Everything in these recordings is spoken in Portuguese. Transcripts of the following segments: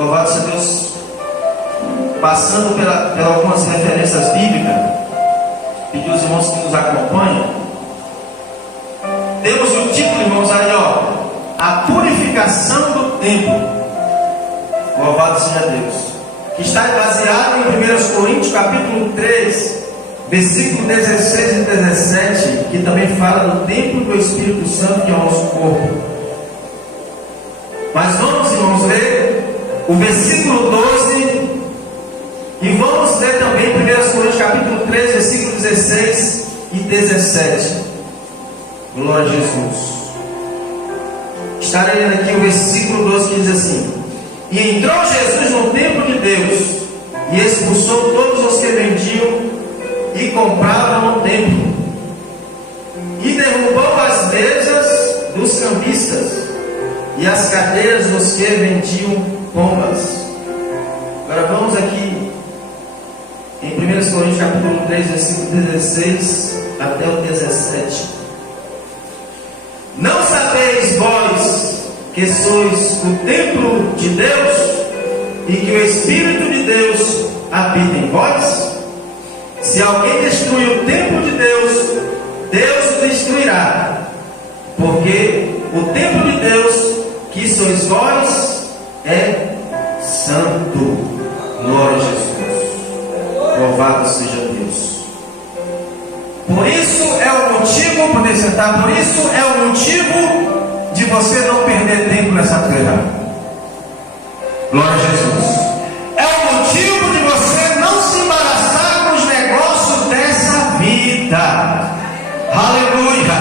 Louvado seja Deus. Passando por algumas referências bíblicas, pedir aos irmãos que nos acompanham. Temos o título, irmãos, aí, ó, a purificação do templo. Louvado seja Deus. Que está baseado em 1 Coríntios capítulo 3, versículo 16 e 17, que também fala do templo do Espírito Santo, que é o nosso corpo. Mas vamos, irmãos, ler o versículo 12 e vamos ler também 1 Coríntios capítulo 3, versículo 16 e 17. Glória a Jesus. Estarei lendo aqui o versículo 12 que diz assim: E entrou Jesus no templo de Deus e expulsou todos os que vendiam e compravam no templo, e derrubou as mesas dos cambistas e as cadeiras dos que vendiam pombas. Agora vamos aqui em 1 Coríntios capítulo 3, versículo 16 até o 17. Não sabeis vós que sois o templo de Deus e que o Espírito de Deus habita em vós? Se alguém destruir o templo de Deus, Deus o destruirá, porque o templo de Deus, que sois vós, é santo. Glória a Jesus. Louvado seja Deus. Por isso é o motivo, poder sentar, por isso é o motivo de você não perder tempo nessa terra. Glória a Jesus. É o motivo de você não se embaraçar com os negócios dessa vida. Aleluia.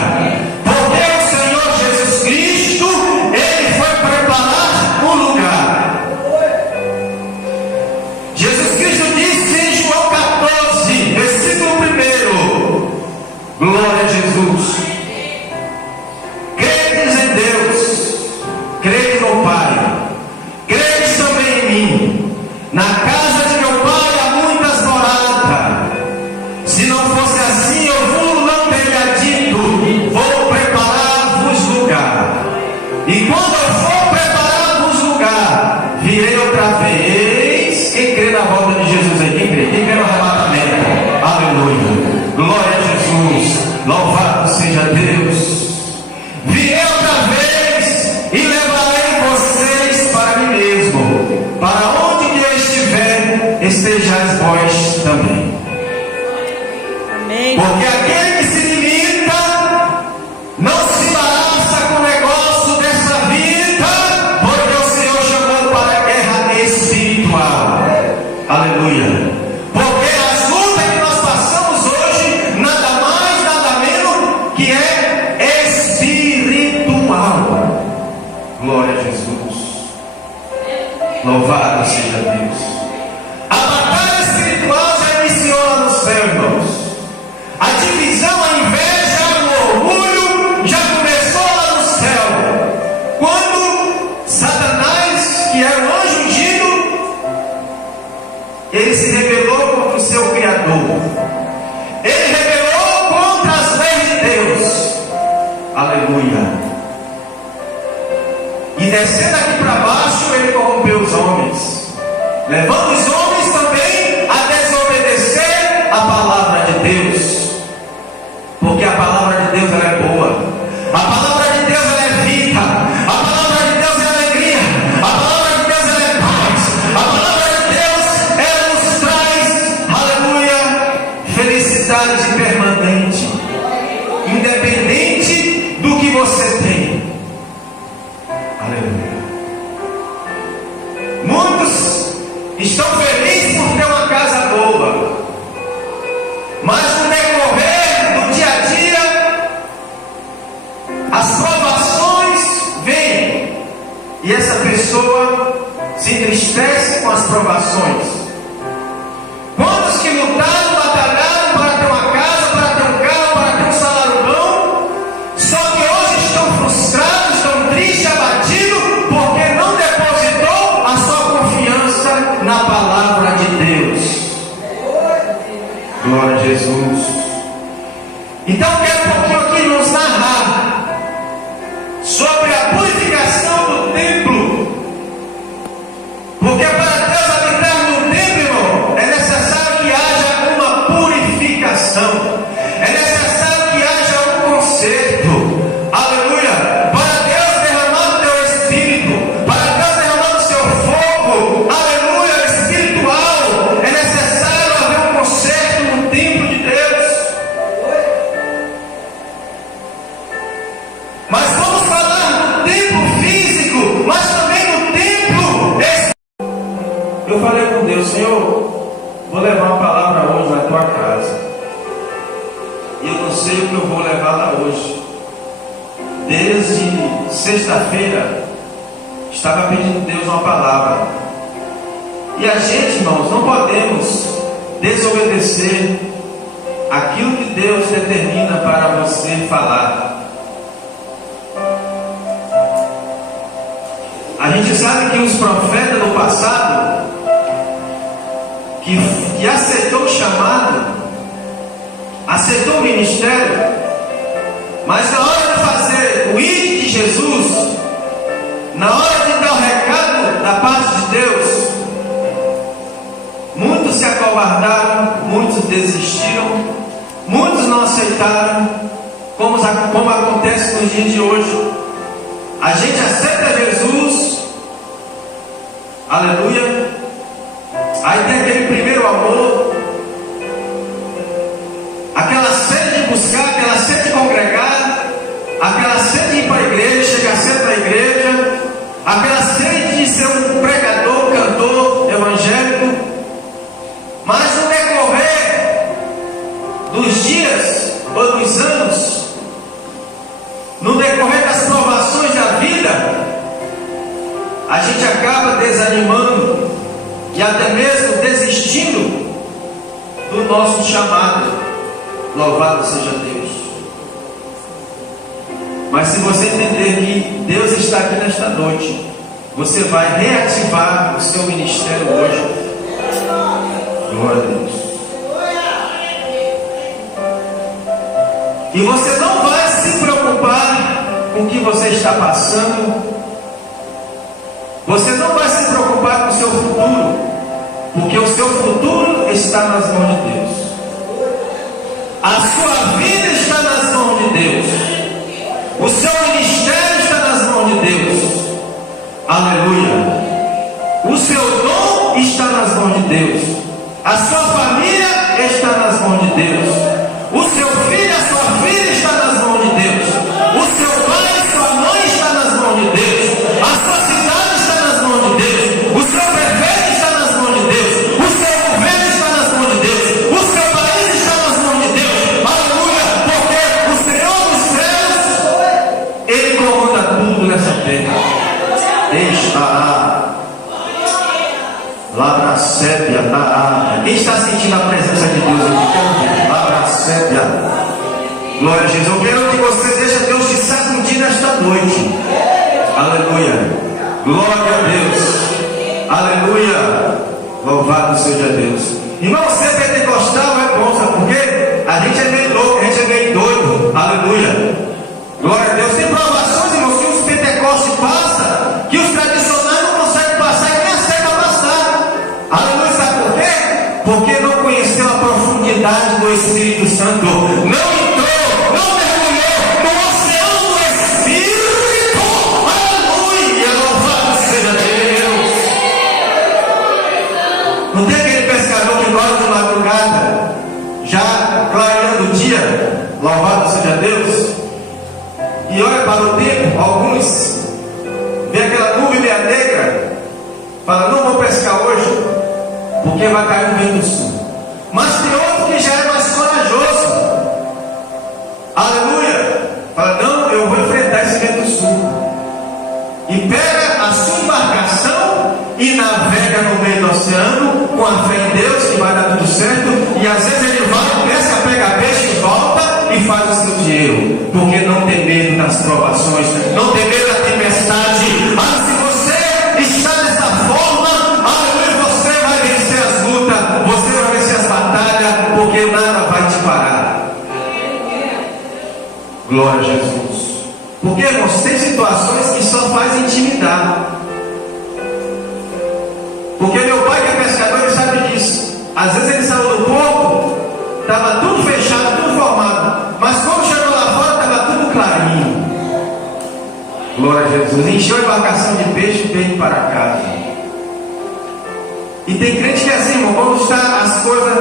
Porque o Senhor Jesus Cristo, Ele foi preparar um lugar. Jesus Cristo disse em João 14, versículo 1: Glória a Jesus. Credes em Deus, credes no Pai, credes também em mim. Na casa de meu Pai há muitas moradas. Se não fosse assim, eu vos não teria dito: vou preparar-vos lugar. E quando eu for preparar-vos lugar, virei outra vez. Quem crê na volta de Jesus aí? Quem crê? Quem crê no arrebatamento? Aleluia. Glória a Jesus. Louvado seja Deus. Virei outra vez e levarei vocês para mim mesmo. Para onde que eu estiver, estejais vós também. Amém. Porque aquele que se limita não se embaraça com o negócio dessa vida, porque o Senhor chamou para a guerra espiritual. Aleluia. Porque as lutas que nós passamos hoje, nada mais, nada menos que é espiritual. Glória a Jesus. Louvado seja Deus. A batalha espiritual já iniciou lá no céu, irmãos. A divisão, a inveja, o orgulho já começou lá no céu. Quando Satanás, que era o anjo ungido, ele se rebelou contra o seu Criador. Ele rebelou contra as leis de Deus. Aleluia. E descendo aqui para baixo, ele corrompeu os homens, levando os homens também a desobedecer a palavra de Deus. Porque a palavra de Deus ela é boa. A palavra de Deus ela é vida. A palavra de Deus é alegria. A palavra de Deus ela é paz. A palavra de Deus ela nos traz, aleluia, felicidade permanente, independente do que você tem. Aleluia. Muitos estão felizes por ter uma casa boa, mas no decorrer do dia a dia, as provações vêm e essa pessoa se entristece com as provações. Quantos que lutaram, batalharam para ter uma casa, para ter um carro, para ter um salário bom, só que hoje estão frustrados, estão tristes, abatidos, porque não depositou a sua confiança na palavra de Deus. Glória a Jesus. Então quero um pouquinho aqui nos narrar sobre a purificação do templo, porque Deus: Senhor, vou levar uma palavra hoje na tua casa, e eu não sei o que eu vou levar lá hoje. Desde sexta-feira estava pedindo a Deus uma palavra, e a gente, irmãos, não podemos desobedecer aquilo que Deus determina para você falar. A gente sabe que os profetas do passado, que aceitou o chamado, aceitou o ministério, mas na hora de fazer o ir de Jesus, na hora de dar o recado da parte de Deus, muitos se acovardaram, muitos desistiram, muitos não aceitaram, como acontece nos dias de hoje. A gente aceita Jesus, aleluia, aí tem aquele primeiro amor, aquela sede de buscar, aquela sede de congregar, aquela sede de ir para a igreja, chegar cedo na igreja, aquela sede de ser um pregador, cantor, evangélico. Mas no decorrer dos dias ou dos anos, no decorrer das provações da vida, a gente acaba desanimando e até mesmo desistindo do nosso chamado. Louvado seja Deus. Mas se você entender que Deus está aqui nesta noite, você vai reativar o seu ministério hoje. Glória a Deus. E você não vai se preocupar com o que você está passando. Você não vai se preocupar com o seu futuro, porque o seu futuro está nas mãos de Deus. A sua vida está nas mãos de Deus. O seu ministério está nas mãos de Deus. Aleluia. O seu dom está nas mãos de Deus. A sua família está nas mãos de Deus. O seu filho, a sua filha está nas mãos de Deus. O seu pai, a sua mãe está nas mãos de Deus. A sua cidade está nas mãos de Deus. O seu prefeito está nas mãos de Deus. O seu governo está nas mãos de Deus. O seu país está nas mãos de Deus. Aleluia! Porque o Senhor dos céus, Ele comanda tudo nessa terra. Labracébia, quem está sentindo a presença de Deus aqui? Labracébia. Glória a Jesus. Eu quero que você deixe Deus te sacudir nesta noite. Aleluia. Glória a Deus. Aleluia. Louvado seja Deus. Irmão, ser pentecostal é bom, sabe por quê? A gente é meio louco, a gente é meio doido. Aleluia. Glória a Deus. Tem provações, irmãos, que os pentecostes passam, que os tradicionais não conseguem passar e nem aceitam passar. Aleluia, sabe por quê? Porque não conheceu a profundidade do Espírito Santo. Não entrou, não mergulhou no oceano do Espírito. Aleluia, louvado seja Deus. Não tem aquele pescador que gosta de madrugada, já clareando o dia, louvado seja Deus, e olha para o tempo, alguns vê aquela nuvem meia negra, fala, não vou pescar hoje, porque vai cair o vento sul. Mas tem outro que já é mais corajoso, aleluia, fala, não, eu vou enfrentar esse vento sul, e pega a sua embarcação e navega no meio do oceano, com a fé em Deus, que vai dar tudo certo, e às vezes ele vai, pesca, pega peixe e volta, e faz o seu dinheiro, porque não tem medo das provações, não tem medo da tempestade. Mas se você está dessa forma, aleluia, você vai vencer as lutas, você vai vencer as batalhas, porque nada vai te parar. Glória a Jesus. Porque, irmãos, tem situações que só faz intimidar. Porque meu pai, que é pescador, ele sabe disso. Às vezes ele saiu do porto, estava tudo fechado, tudo formado, mas quando chegou lá fora, estava tudo clarinho. Glória a Jesus. Encheu a embarcação de peixe e veio para casa. E tem crente que é assim, irmão, quando está as coisas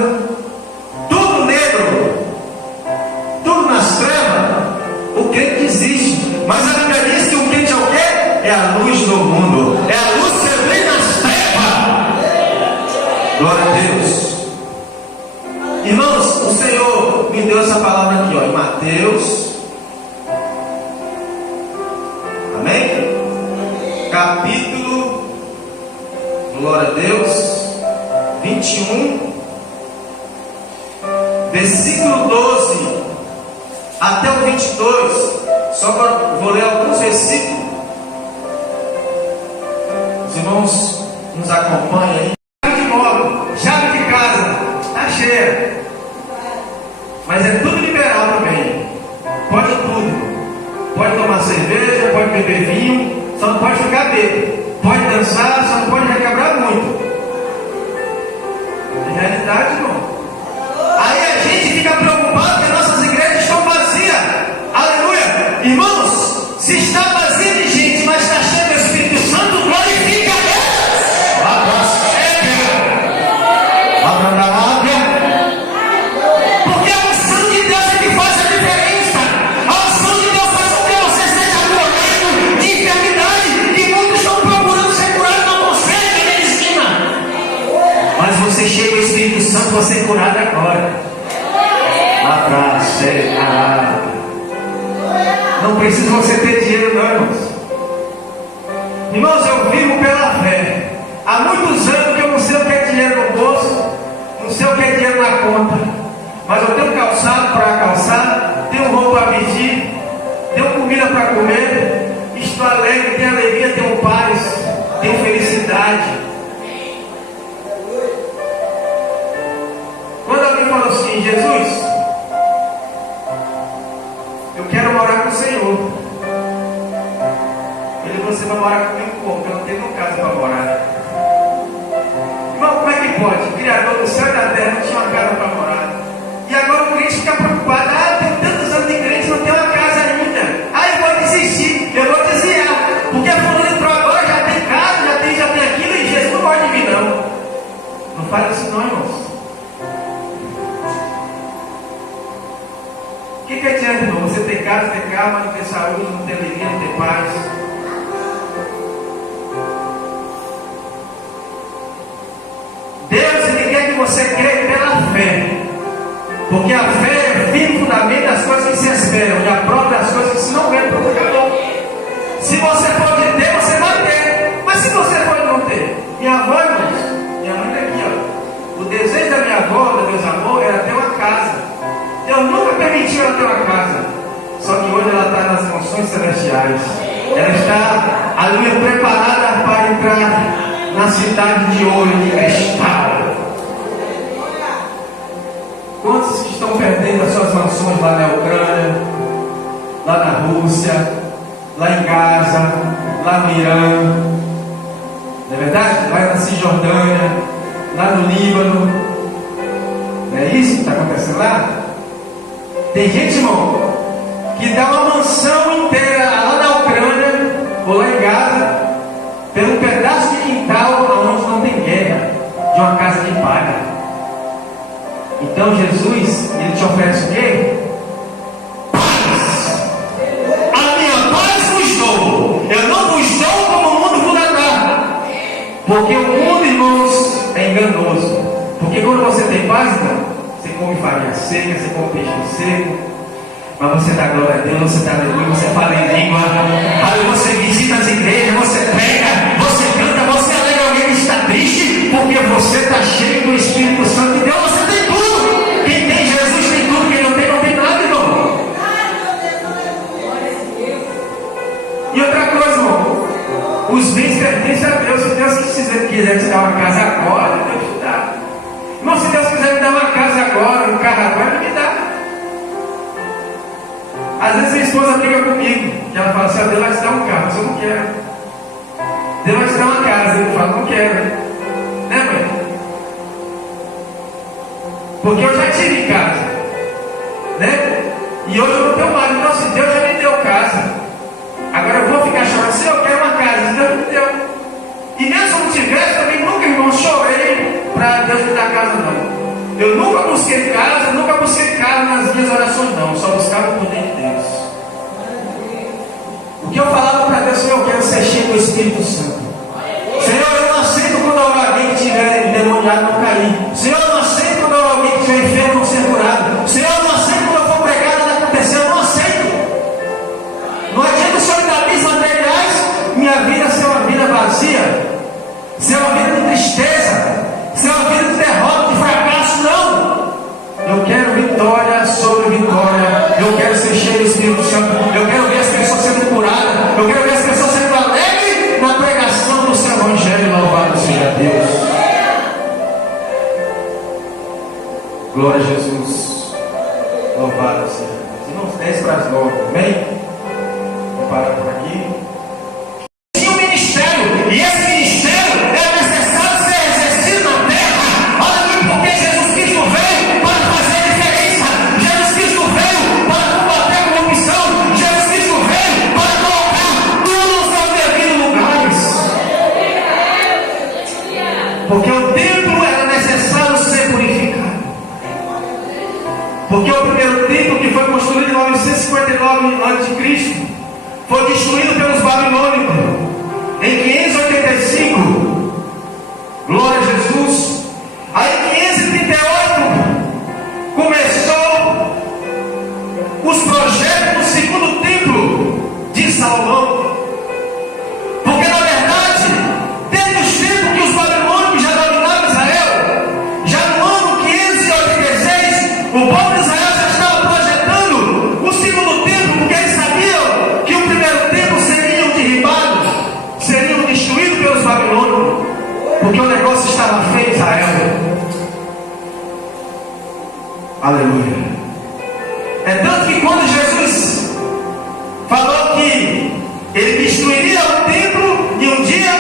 tudo negro, tudo nas trevas, o crente desiste. Mas a Bíblia diz que o crente é o quê? É a luz do mundo, é a luz que brilha nas trevas. capítulo, glória a Deus, 21, versículo 12 até o 22. Só vou ler alguns versículos. Os irmãos nos acompanham aí. Chave de moto, chave de casa, está cheia. Mas é tudo liberal também. Pode tudo. Pode tomar cerveja, pode beber vinho, só não pode ficar bêbado. Pode dançar, só não pode requebrar muito. É realidade, irmão. Aí a gente fica preocupado que as nossas igrejas estão vazias. Aleluia! Irmãos, se está vazia de gente, mas está cheio do Espírito Santo, glorifica a Deus! Porque a unção de Deus é que faz a diferença. A unção de Deus faz com que você seja curado de enfermidade que muitos estão procurando ser curados, não conseguem na medicina. Mas você chega ao Espírito Santo, você é curado agora. Lá atrás, não precisa você ter dinheiro, não, irmãos. Irmãos, eu vivo pela fé. Há muitos anos que eu não sei o que é dinheiro no bolso, não sei o que é dinheiro na conta, mas eu tenho calçado para calçar, tenho roupa para vestir, tenho comida para comer, estou alegre, tenho alegria, tenho paz, tenho felicidade. Quando alguém falou assim, Jesus, eu quero morar com o Senhor. Ele, você vai morar comigo como? Eu não tenho uma casa para morar. Irmão, como é que pode? O Criador do céu e da terra não tinha uma casa para morar. E agora o crente fica preocupado. Tenho tantos anos de crente, não tenho uma casa ainda. Eu vou desistir, eu vou desviar. Porque a fulana entrou agora, já tem casa, já tem aquilo, e Jesus não pode vir, não. Não faz isso não, irmãos. O que adianta, irmão? Você tem casa, tem carro, mas não tem saúde, não tem alegria, não tem paz. Deus, Ele quer que você creia pela fé. Porque a fé é firme fundamento das coisas que se esperam e a prova das coisas que se não vê para o pecador. Se você for de ter, você vai ter. Mas se você for de não ter, minha avó, irmãos, minha mãe está aqui, ó. O desejo da minha avó, meus amor, era ter uma casa. Eu nunca permiti ela ter uma casa. Só que hoje ela está nas mansões celestiais. Ela está, aleluia, preparada para entrar na cidade de ouro de cristal. Quantos que estão perdendo as suas mansões lá na Ucrânia, lá na Rússia, lá em Gaza, lá no Irã, não é verdade? Lá na Cisjordânia, lá no Líbano. Não é isso que está acontecendo lá? Tem gente, irmão, que dá uma mansão inteira lá na Ucrânia ou lá em Gaza pelo pedaço de quintal onde não tem guerra, de uma casa que paga. Então Jesus, Ele te oferece o quê? Paz. A minha paz vos dou. Eu não vos dou como o mundo vos dá. Porque o mundo, irmãos, é enganoso. Porque quando você tem paz, irmão, você come farinha seca, você come peixe seco, mas você dá glória a Deus, você dá aleluia, você fala em língua, você visita as igrejas, você prega, você canta, você alegra alguém que está triste, porque você está cheio do Espírito Santo de Deus, você tem tudo. Quem tem Jesus tem tudo, quem não tem nada, irmão. E outra coisa, irmão, os bens pertencem a Deus. Se Deus quiser te dar uma casa agora, Deus te dá. Irmão, se Deus quiser me dar uma casa agora, um carro agora, Ele me dá. Às vezes a esposa briga comigo, que ela fala assim, Deus vai te dar um carro, mas eu não quero. Deus vai te dar uma casa, eu falo, não quero. Né, mãe? Porque eu já tive casa, né? E hoje eu não tenho mais. Então, se Deus já me deu casa, agora eu vou ficar chorando, se eu quero uma casa, Deus me deu. E mesmo se eu não tivesse, também nunca, irmão, chorei para Deus me dar casa, não. Eu nunca busquei casa, nunca busquei casa nas minhas orações, não. Só buscava o poder de Deus. O que eu falava para Deus, Senhor, eu quero ser cheio do Espírito Santo. Senhor, eu não aceito quando alguém estiver endemoniado não cair. Senhor, eu não aceito quando alguém estiver enfermo não ser curado. Senhor, eu não aceito quando eu for pregado não acontecer. Eu não aceito. Não adianta o Senhor dar bens materiais, minha vida ser uma vida Amém? Vou parar por aqui. Tinha um ministério, e esse ministério é necessário ser exercido na terra. Olha aqui, porque Jesus Cristo veio para fazer diferença. Jesus Cristo veio para combater a corrupção. Jesus Cristo veio para colocar tudo nos seus devidos lugares. Porque o templo era necessário ser purificado. Porque o primeiro templo, que foi construído em 959 a.C., foi destruído pelos babilônicos em 585. Glória a Jesus. Aí em 538 começou os projetos do segundo templo de Salomão. Porque na verdade, desde os tempos que os babilônicos já dominavam Israel, já no ano 586, o povo de Israel já estava projetando o segundo templo, porque eles sabiam que o primeiro templo seriam derribados, seriam destruídos pelos babilônicos, porque o negócio estava feio em Israel. Aleluia. É tanto que quando Jesus falou que ele destruiria o templo em um dia,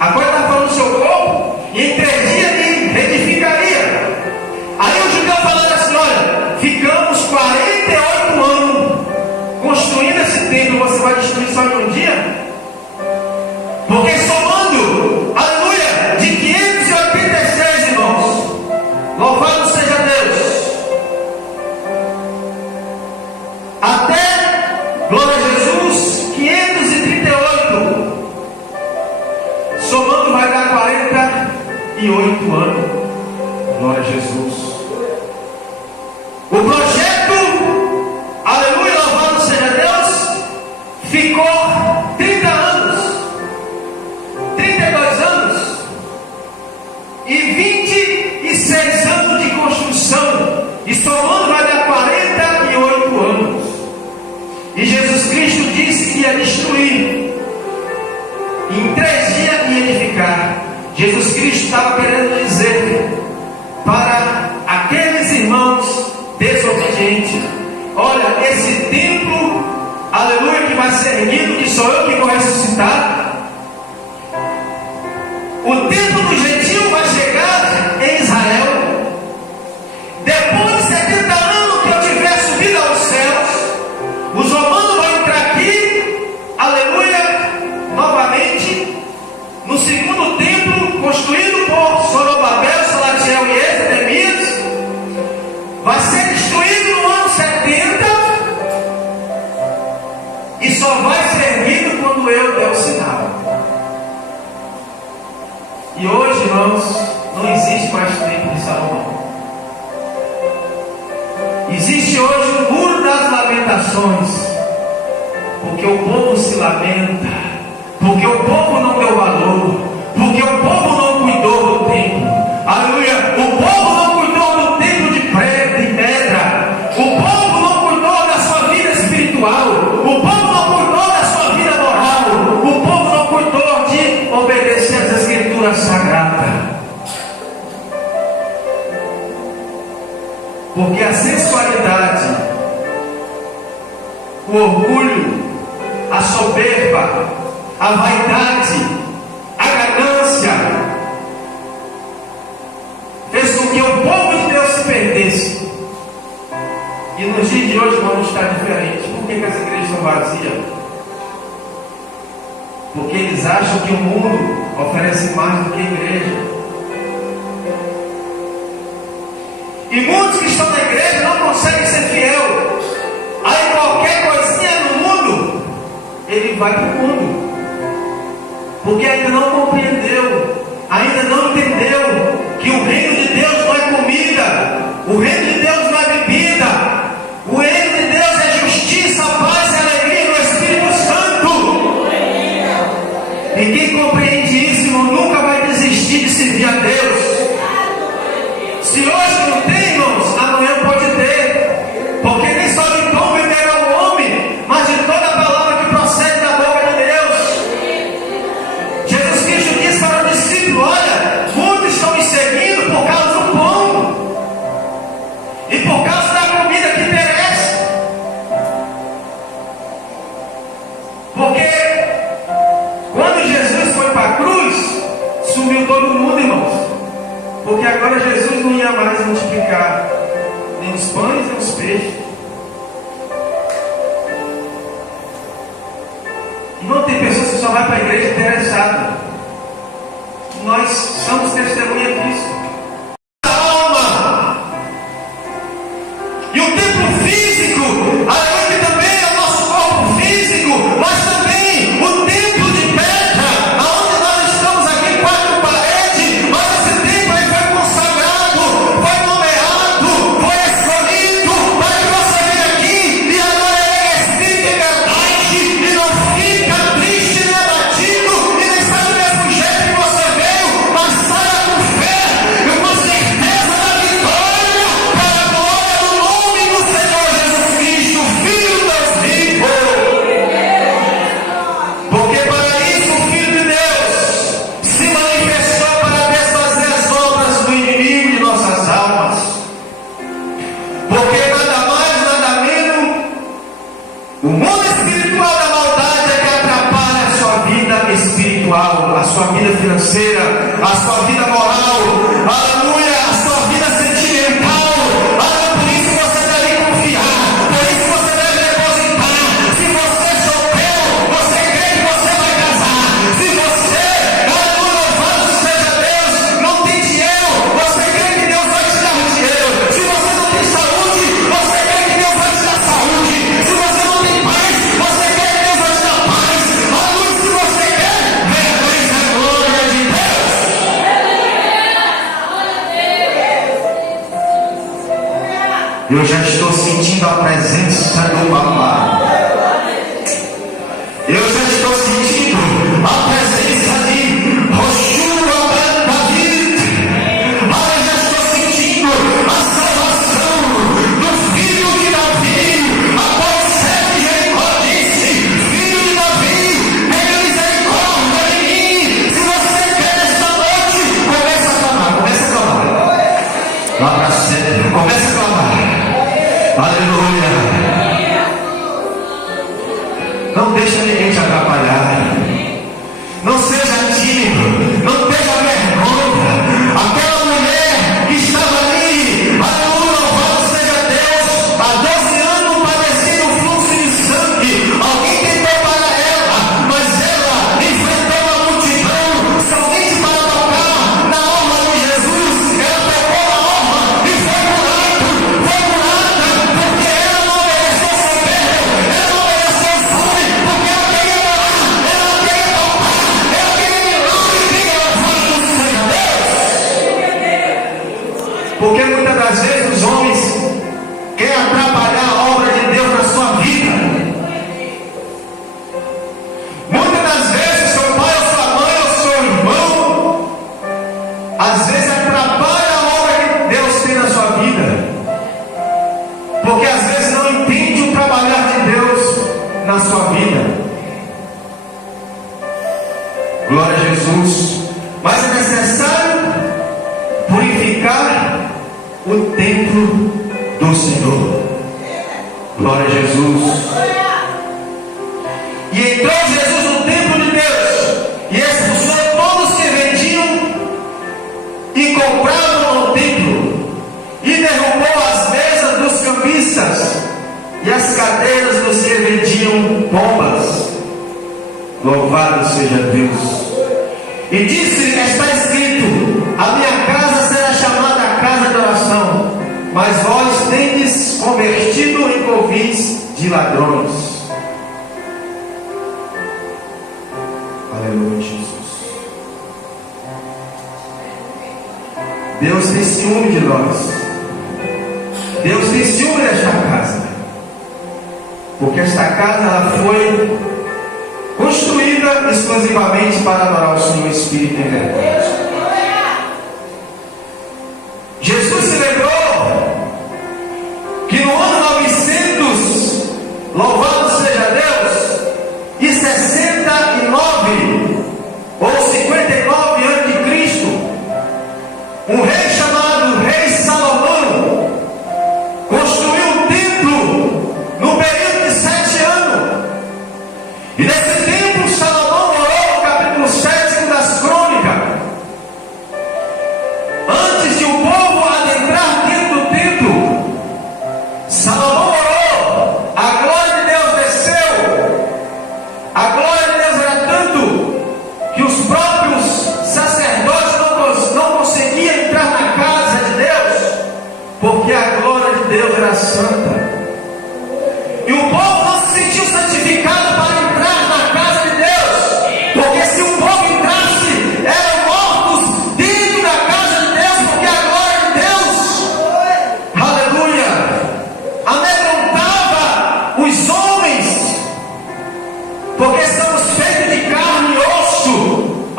agora está falando do seu corpo, e em 3 dias ele reedificaria. Aí os judeus falaram assim: olha, ficamos 48 anos construindo esse templo, você vai destruir só em um dia? Porque somando, aleluia, de 586, irmãos, louvado seja Deus, até, glória a Jesus, 538, somando vai dar 48 anos. Glória a Jesus. O projeto, aleluia, louvado seja Deus, ficou 30 anos, 32 anos e 26 anos de construção, e somando vai dar 48 anos. E Jesus Cristo disse que ia destruir, e em 3 dias ia edificar. Jesus Cristo estava querendo dizer para aqueles irmãos desobedientes: olha, esse templo, aleluia, que vai ser erguido, que sou eu que vou ressuscitar, o templo do gentil vai chegar em Israel. Depois de 70 anos que eu tiver subido aos céus, os romanos vão entrar aqui, aleluia, novamente, no segundo templo, construído por Zorobabel, Salatiel e Esdras, vai ser destruído no ano 70 e só vai ser erguido quando eu der o sinal. E hoje, irmãos, não existe mais templo de Salomão. Existe hoje o muro das lamentações, porque o povo se lamenta, porque o povo não deu valor, porque o povo não cuidou do templo. Aleluia! O povo não cuidou do templo de pedra. O povo não cuidou da sua vida espiritual. O povo não cuidou da sua vida moral. O povo não cuidou de obedecer às escrituras sagradas. Porque a sensualidade, o orgulho, a soberba, a vaidade, a ganância, fez com que o povo de Deus se perdesse. E nos dias de hoje, irmão, está diferente. Por que as igrejas são vazias? Porque eles acham que o mundo oferece mais do que a igreja. E muitos que estão na igreja não conseguem ser fiel. Aí qualquer coisinha no mundo, ele vai para o mundo. Porque ainda não compreendeu, ainda não entendeu que o reino de Deus não é comida, o reino de Deus não é bebida, o reino de Deus é justiça, paz e alegria no Espírito Santo. E quem compreende isso, irmão, nunca vai desistir de servir a Deus. Se hoje não tem, irmãos, amanhã pode ter. Porque nem só de pão viverá o homem, mas de toda a palavra que procede da boca de Deus. Jesus Cristo disse para o discípulo: olha, muitos estão me seguindo por causa do pão. E Porque quando Jesus foi para a cruz, sumiu todo mundo, irmãos. Porque agora Jesus não ia mais multiplicar nem os pães nem os peixes. Irmão, tem pessoas que só vão para a igreja interessadas. Nós somos testemunha disso. E o templo físico, além que também é o nosso corpo físico, mas também o templo de pedra, onde nós estamos aqui, quatro paredes, mas esse templo aí foi consagrado, foi nomeado, foi escolhido, para que você venha aqui e agora é espírito de verdade, e não fica triste, nem abatido, e nem sai do mesmo jeito que você veio, mas saia com fé, e com certeza da vitória, para a glória do nome do Senhor Jesus Cristo, Filho do Deus vivo. Porque para isso o Filho de Deus se manifestou para desfazer as obras do inimigo de nossas almas. Porque nada mais, nada menos, o mundo espiritual da maldade é que atrapalha a sua vida espiritual, a sua vida financeira, a sua vida moral, aleluia, a sua vida sentimental. Por isso você deve confiar, por isso você deve depositar. Se você é solteiro, você crê que você vai casar. Se você, aleluia, louvado seja Deus, não tem dinheiro, você crê que Deus vai te dar dinheiro. Se você não tem saúde, você crê que Deus vai te dar saúde. Se você não tem paz, você crê que Deus vai te dar paz. Aleluia, se você quer, veja a glória de Deus. Eu já estou sentindo a presença do Papai. Eu já estou sentindo a presença de Roshua ben David. Eu já estou sentindo a salvação do filho de Davi. Após sete Jericó disse: Filho de Davi, tenha misericórdia de mim. Se você quer esta noite, comece a clamar, comece a clamar. Lá para sempre, comece a clamar. Aleluia. Não deixa ninguém te atrapalhar. Não seja tímido. Não tenha vergonha. Aquela mulher que estava ali, aleluia, louvado seja Deus, há 12 anos padecendo um fluxo de sangue. Alguém tentou parar ela, mas ela enfrentou a multidão somente para tocar na alma de Jesus. Ela pegou a alma e foi curada, porque ela não mereceu socorro, ela não mereceu fome, porque ela queria orar, ela queria tocar, ela queria milagre, queria louvado seja Deus. Porque muitas das vezes os homens querem atrapalhar a obra de Deus na sua vida. Muitas das vezes seu pai ou sua mãe ou seu irmão às vezes atrapalha a obra que Deus tem na sua vida, porque às vezes não entende o trabalhar de Deus na sua vida. Glória a Jesus. Mas é necessário purificar o templo do Senhor. Glória a Jesus. E entrou Jesus no templo de Deus e expulsou todos que vendiam e compravam no templo, e derrubou as mesas dos cambistas e as cadeiras dos que vendiam pombas. Louvado seja Deus. E disse: está escrito: a minha casa será chamada a casa de oração, mas vós tendes convertido em covis de ladrões. Aleluia, Jesus. Deus tem ciúme de nós. Deus tem ciúme desta casa, porque esta casa ela foi construída exclusivamente para adorar o Senhor Espírito em verdade. Jesus se lembrou que no ano 900, louvado seja Deus, e 69 ou 59 a.C., um rei chamado Rei Salomão construiu um templo no período de 7 anos. E nesse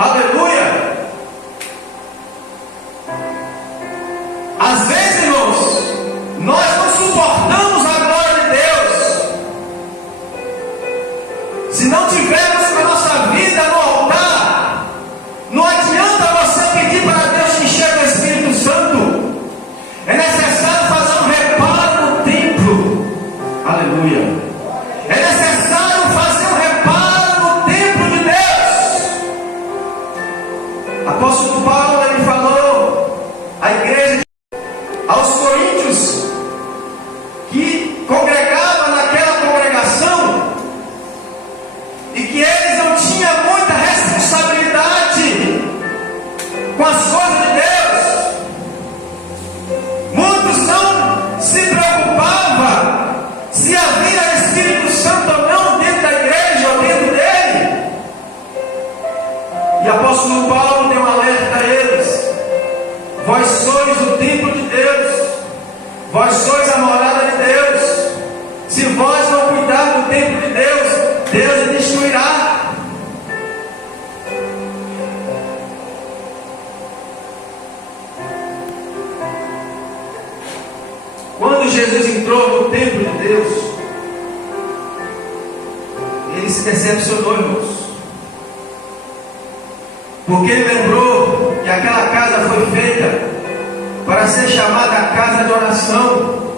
Aleluia! Às vezes, irmãos, nós não suportamos a glória de Deus. Se não tivermos a nossa vida no altar, não adianta você pedir para Deus te encher do Espírito Santo. É necessário fazer um reparo no templo. Aleluia. É necessário fazer um reparo no templo de Deus. Apóstolo Paulo, ele falou à igreja, aos coríntios, que congregava naquela congregação, e que eles não tinham muita responsabilidade com as coisas de Deus. Muitos não se preocupavam se havia Espírito Santo ou não dentro da igreja ou dentro dele. E o apóstolo Paulo deu um alerta a eles: vós sois o templo de Deus, vós sois a morada de Deus. Se vós não cuidar do templo de Deus, Deus o destruirá. Quando Jesus entrou no templo de Deus, ele se decepcionou, irmãos, porque ele lembrou que aquela casa foi feita para ser chamada casa de oração.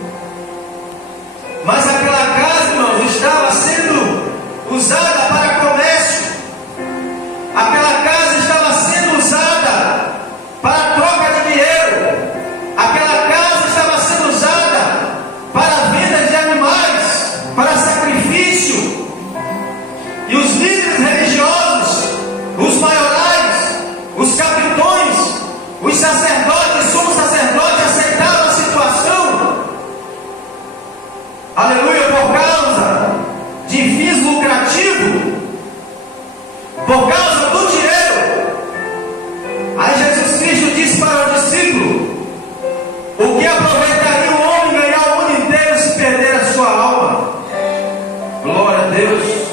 Mas aquela casa, irmãos, estava sendo usada para comércio. Aquela casa estava sendo usada para troca de dinheiro. Aquela casa estava sendo usada para a venda de animais, para sacrifício. E os líderes religiosos, os maiorais, os capitões, os sacerdotes, sumos sacerdotes aceitaram a situação. Aleluia, por causa de fins lucrativos, por causa do dinheiro. Aí Jesus Cristo disse para o discípulo: o que aproveitaria o homem ganhar o mundo inteiro se perder a sua alma? Glória a Deus.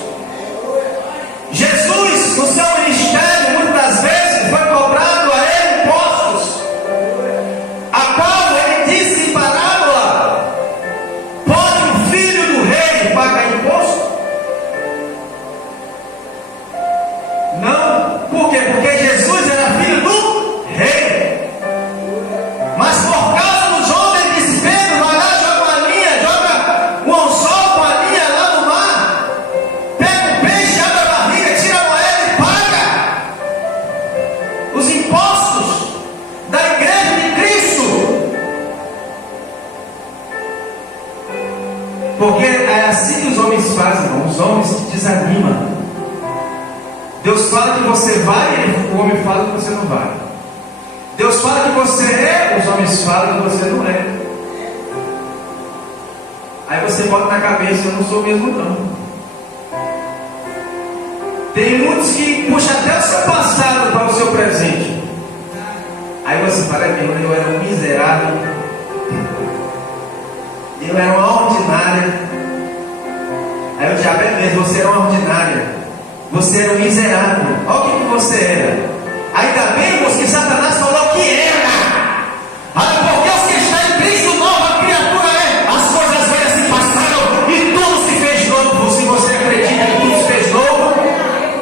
Jesus, no seu ministério, muitas das vezes foi cobrado a ele impostos, a qual ele disse em parábola: pode um filho do rei pagar imposto? Não. Por quê? Porque Jesus era filho do rei. Mas por causa dos homens desesperos, vai lá, joga uma linha, joga um anzol com a linha lá no mar, pega um peixe, abre a barriga, tira a moeda e paga os impostos da igreja de Cristo. Porque é assim que os homens fazem, irmão. Os homens te desanimam. Deus fala que você vai, o homem fala que você não vai. Deus fala que você é, os homens falam que você não é. Aí você bota na cabeça: eu não sou mesmo não. Tem muitos que puxam até o seu passado para o seu presente. Aí você fala: eu era um miserável, eu era uma ordinária. Aí o diabo é mesmo: você era uma ordinária, você era um miserável. Olha o que você era. Ainda bem, irmãos, que Satanás falou que era. Olha, porque os que estão em Cristo, nova criatura é. As coisas velhas se passaram e tudo se fez novo. Se você acredita que tudo se fez novo,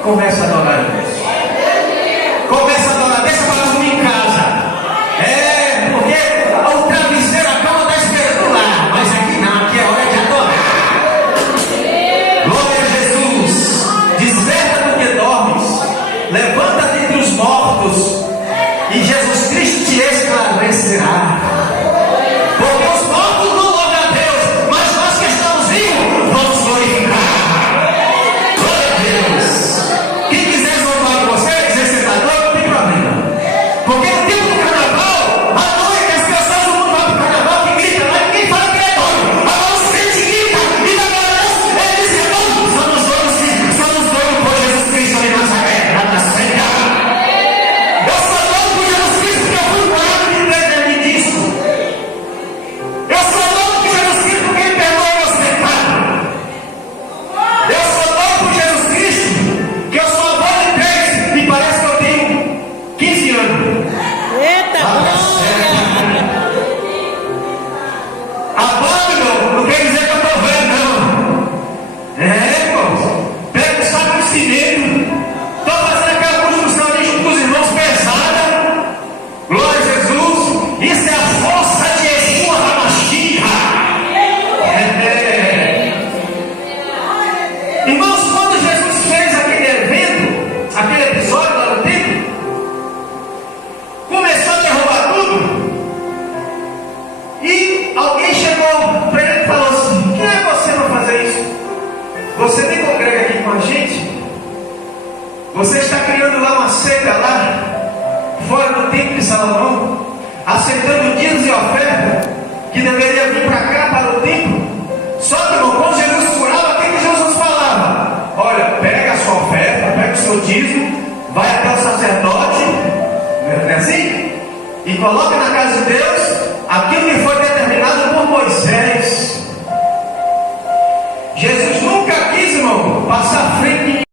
começa a adorar a Deus. Começa a adorar. Deixa para dormir em casa. É, porque o travesseiro, a cama está esperando lá. Mas aqui não, aqui é hora de adorar. Glória a Jesus. Desperta porque dormes. Levanta-te entre os mortos. o templo de Salomão, aceitando dízimos e oferta, que deveria vir para cá, para o templo. Só que, irmão, quando Jesus curava, o que Jesus falava? Olha, pega a sua oferta, pega o seu dízimo, vai até o sacerdote, não é assim? E coloca na casa de Deus aquilo que foi determinado por Moisés. Jesus nunca quis, irmão, passar